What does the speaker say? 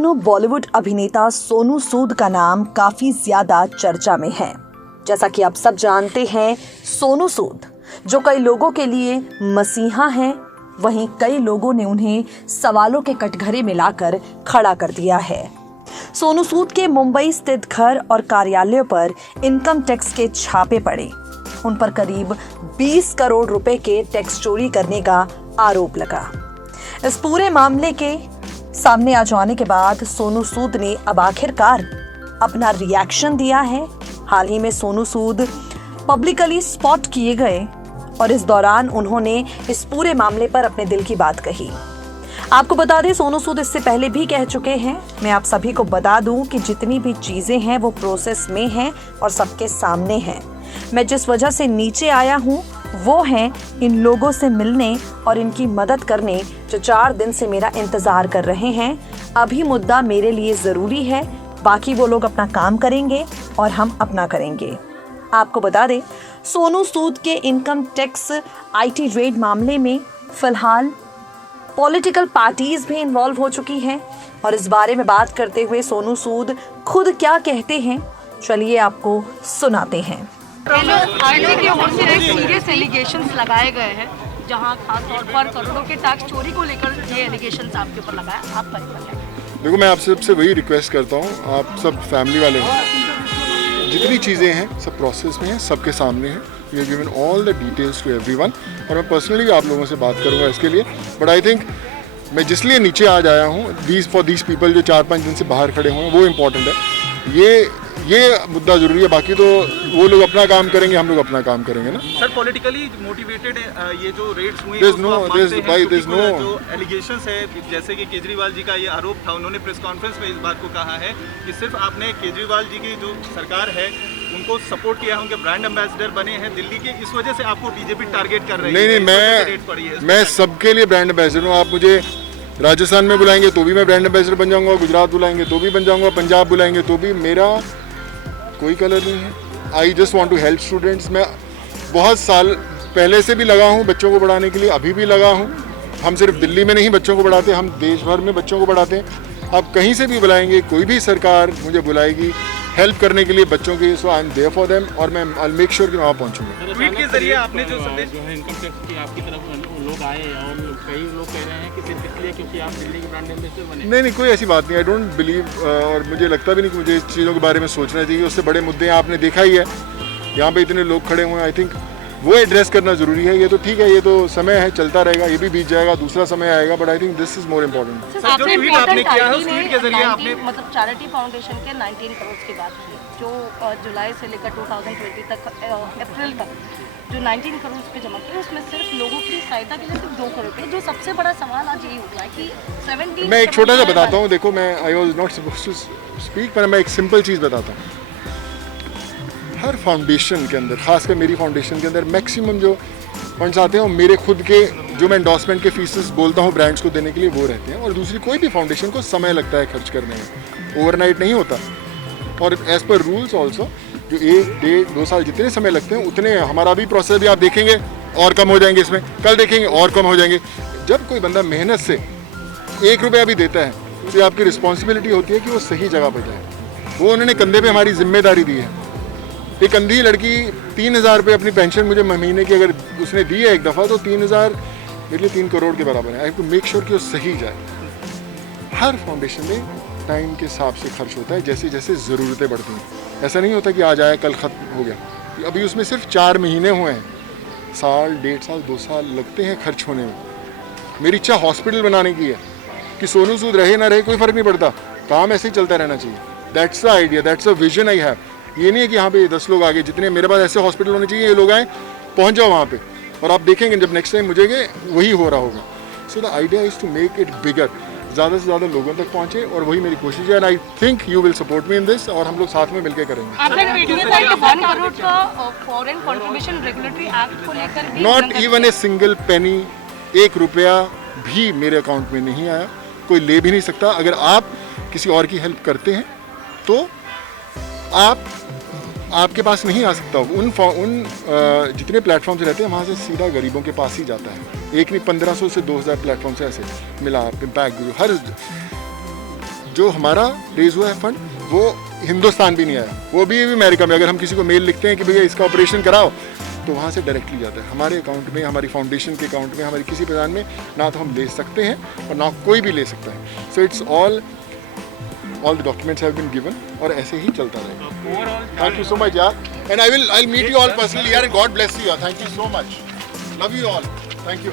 दिनों बॉलीवुड अभिनेता सोनू सूद का नाम काफी ज्यादा चर्चा में है। जैसा कि आप सब जानते हैं, सोनू सूद जो कई लोगों के लिए मसीहा हैं, वहीं कई लोगों ने उन्हें सवालों के कटघरे में लाकर खड़ा कर दिया है। सोनू सूद के मुंबई स्थित घर और कार्यालयों पर इनकम टैक्स के छापे पड़े। उन पर करीब 20 करोड़ रुपए के टैक्स चोरी करने का आरोप लगा। इस पूरे मामले के सामने आ जाने के बाद सोनू सूद ने अब आखिरकार अपना रिएक्शन दिया है। हाल ही में सोनू सूद पब्लिकली स्पॉट किए गए और इस दौरान उन्होंने इस पूरे मामले पर अपने दिल की बात कही। आपको बता दें, सोनू सूद इससे पहले भी कह चुके हैं। मैं आप सभी को बता दूं कि जितनी भी चीजें हैं वो प्रोसेस में हैं और सबके सामने हैं। मैं जिस वजह से नीचे आया हूं वो है इन लोगों से मिलने और इनकी मदद करने जो 4 दिन से मेरा इंतजार कर रहे हैं। अभी मुद्दा मेरे लिए जरूरी है, बाकी वो लोग अपना काम करेंगे और हम अपना करेंगे। आपको बता दें, सोनू सूद के इनकम टैक्स IT रेड मामले में फिलहाल पॉलिटिकल पार्टीज भी इन्वॉल्व हो चुकी हैं और इस बारे में बात करते हुए सोनू सूद खुद क्या कहते हैं, चलिए आपको सुनाते हैं। आरटी की ओर से एक सीरियस एलिगेशंस लगाए गए हैं, जहां खास तौर पर करोड़ों के टैक्स चोरी को लेकर ये एलिगेशंस आपके ऊपर लगाया। आप बताइए। देखो, मैं आप सबसे वही रिक्वेस्ट करता हूँ, आप सब फैमिली वाले हैं, जितनी चीज़ें हैं सब प्रोसेस में हैं, सबके सामने हैं। We have given all the details to everyone और मैं पर्सनली भी आप लोगों से बात करूँगा इसके लिए। बट आई थिंक मैं जिस लिए नीचे आज आया हूँ, फॉर दीज पीपल जो 4-5 दिन से बाहर खड़े हुए हैं, वो इम्पोर्टेंट है। ये मुद्दा जरूरी है। बाकी तो वो लोग अपना काम करेंगे, हम लोग अपना काम करेंगे ना। सर, पॉलिटिकली मोटिवेटेड ये जो रेड्स हुए जो एलिगेशंस है, जैसे कि केजरीवाल जी का ये आरोप था, उन्होंने प्रेस कॉन्फ्रेंस में इस बात को कहा है कि सिर्फ आपने केजरीवाल जी की जो सरकार है उनको सपोर्ट किया है, उनके ब्रांड एम्बेसडर बने हैं दिल्ली के, इस वजह से आपको बीजेपी टारगेट कर रही है। नहीं, मैं सबके लिए ब्रांड एम्बेसडर हूँ। आप मुझे राजस्थान में बुलाएंगे तो भी मैं ब्रांड एम्बेसडर बन जाऊंगा, गुजरात बुलाएंगे तो भी बन जाऊंगा, पंजाब बुलाएंगे तो भी, मेरा कोई कलर नहीं है। I just want to help students. मैं बहुत साल पहले से भी लगा हूँ बच्चों को पढ़ाने के लिए, अभी भी लगा हूँ। हम सिर्फ दिल्ली में नहीं बच्चों को पढ़ाते, हम देश भर में बच्चों को पढ़ाते हैं। आप कहीं से भी बुलाएंगे, कोई भी सरकार मुझे बुलाएगी हेल्प करने के लिए बच्चों की, so I am there for them और मैं आई मेक श्योर कि वहाँ पहुँचूंगा। ट्वीट के जरिए आपने जो संदेश जो है इनकम टैक्स की आपकी तरफ लोग आए और कई लोग कह रहे हैं कि सिर्फ इसलिए क्योंकि आप दिल्ली के ब्रांड एम्बेसडर बने। नहीं, कोई ऐसी बात नहीं। आई डोंट बिलीव और मुझे लगता भी नहीं कि मुझे इस चीज़ों के बारे में सोचना चाहिए। उससे बड़े मुद्दे आपने देखा ही है, यहाँ पे इतने लोग खड़े हुए हैं। आई थिंक वो एड्रेस करना जरूरी है। ये तो ठीक है, ये तो समय है, चलता रहेगा, ये भी बीत जाएगा, दूसरा समय आएगा। But I think this is more important. आपने किया है उस ट्वीट के जरिए आपने मतलब चैरिटी फाउंडेशन के 19 करोड़ की बात की, जो जुलाई से लेकर 2020 तक अप्रैल तक जो 19 करोड़ पे जमा किए, उसमें सिर्फ लोगों की सहायता के लिए सिर्फ 2 करोड़ पे। जो सबसे बड़ा सवाल आज यही उठा है कि 17 मैं एक छोटा सा बताता हूँ। देखो, मैं I was not supposed to speak, पर मैं एक सिंपल चीज़ बताता हूँ। हर फाउंडेशन के अंदर, खासकर मेरी फाउंडेशन के अंदर, मैक्सिमम जो फंड्स आते हैं वो मेरे खुद के, जो मैं एंडोर्समेंट के फीसेस बोलता हूँ ब्रांड्स को देने के लिए, वो रहते हैं। और दूसरी कोई भी फाउंडेशन को समय लगता है खर्च करने में, ओवरनाइट नहीं होता। और एज पर रूल्स ऑल्सो जो 1, 1.5, 2 साल जितने समय लगते हैं उतने हमारा भी प्रोसेस भी आप देखेंगे और कम हो जाएंगे, इसमें कल देखेंगे और कम हो जाएंगे। जब कोई बंदा मेहनत से 1 रुपया भी देता है तो आपकी रिस्पॉन्सिबिलिटी होती है कि वो सही जगह पर जाए। वो उन्होंने कंधे पे हमारी जिम्मेदारी दी है। एक अंधी लड़की 3,000 रुपये अपनी पेंशन मुझे महीने की अगर उसने दी है एक दफ़ा, तो 3,000 मेरे लिए 3 करोड़ के बराबर है। I have to make sure कि वो सही जाए। हर फाउंडेशन में टाइम के हिसाब से खर्च होता है, जैसे जैसे ज़रूरतें बढ़ती हैं। ऐसा नहीं होता कि आज आया कल ख़त्म हो गया। अभी उसमें सिर्फ 4 महीने हुए हैं, साल, 1.5 साल, 2 साल लगते हैं खर्च होने में। मेरी इच्छा हॉस्पिटल बनाने की है कि सोनू सूद रहे ना रहे कोई फ़र्क नहीं पड़ता, काम ऐसे ही चलता रहना चाहिए। That's the idea, that's the vision I have. ये नहीं है कि यहाँ पे 10 लोग आगे, जितने मेरे पास ऐसे हॉस्पिटल होने चाहिए, ये लोग आए, पहुँच जाओ वहाँ पे और आप देखेंगे जब नेक्स्ट टाइम मुझे वही हो रहा होगा। So the idea is to make it bigger, ज़्यादा से ज़्यादा लोगों तक पहुँचे, और वही मेरी कोशिश है। And I think you will support me in this, और हम लोग साथ में मिलकर करेंगे। Not even a single penny, 1 रुपया भी मेरे अकाउंट में नहीं आया, कोई ले भी नहीं सकता। अगर आप किसी और की हेल्प करते हैं तो आपके पास नहीं आ सकता। उन जितने प्लेटफॉर्म्स रहते हैं वहाँ से सीधा गरीबों के पास ही जाता है। एक नहीं, 1500 से 2000 प्लेटफॉर्म से ऐसे मिला। इम्पैक्ट गुरु, हर जो हमारा रेज हुआ है फंड वो हिंदुस्तान भी नहीं आया, वो भी अमेरिका में। अगर हम किसी को मेल लिखते हैं कि भैया इसका ऑपरेशन कराओ, तो वहाँ से डायरेक्टली जाता है हमारे अकाउंट में, हमारी फाउंडेशन के अकाउंट में, हमारी किसी प्रधान में। ना तो हम ले सकते हैं और ना कोई भी ले सकता है। So it's all the documents have been given और ऐसे ही चलता रहेगा। थैंक यू सो मच यार, and I will meet you all personally यार। गॉड ब्लेस यू यार, thank you so much, love you all, thank you.